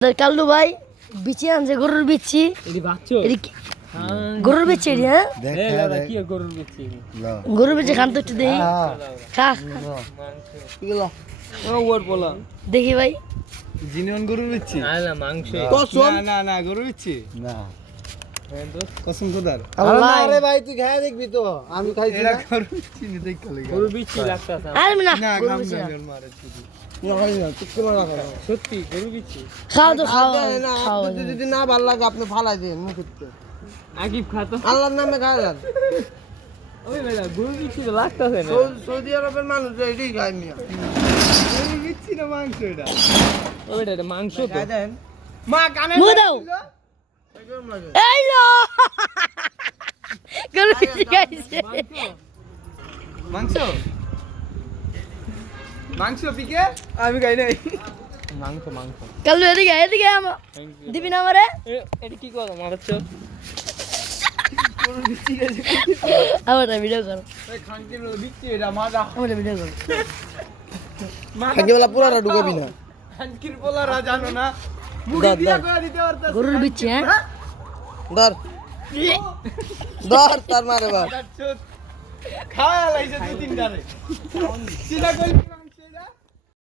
কাল্লু ভাই বিচি আনছে গরুর বিচি গরুর বিচি হ্যাঁ গরুর বিচি খান তো একটু দেখি খা দেখি ভাই জিনিয়ন গরুর বিচি মাংস না গরুর বিচি না কসম খোদার আরে ভাই তুই খায় দেখবি তো আমি খাইছি না গরুর বিচি নি দেখ খালি গরুর বিচি লাগতাছে আরে না না গরুর গাম বিচি না। না মারে তুই না খাই না তুই কেন রাখা সত্যি গরুর বিচি খাও তো খাও না খাও আপনি যদি না ভালো লাগে আপনি ফালাই দেন মুখে আকিব খাতো আল্লাহর নামে খায় যান ওই বেলা গরুর বিচি তো লাগতাছে না সৌদি আরবের মানুষ এটাই খায় মিয়া গরুর বিচি না মাংস এটা ওইটা মাংস তো খায় দেন মা কানে মুখ দাও কেমন লাগে এই লো গরুর বিচি খাইছে মাংস মাংস পিকে আমি খাই নাই মাংস মাংস কাল্লু এদিকে আমার দিবি না আমারে এটা কি করো মারছ গরুর বিচি গেছে আমার ভিডিও করো এই খানকির বিচি এটা মাজা আমার ভিডিও করো খানকিওয়ালা পুরাটা ঢুকাবি না খানকির পোলারা জানো না মুড়ি দিয়া কইরা দিতে পারতাছ গরুর বিচি হ্যাঁ ধর ধর তার মারে বাপ খাওয়া লাইছে দুই তিনটারে চিন্তা করলি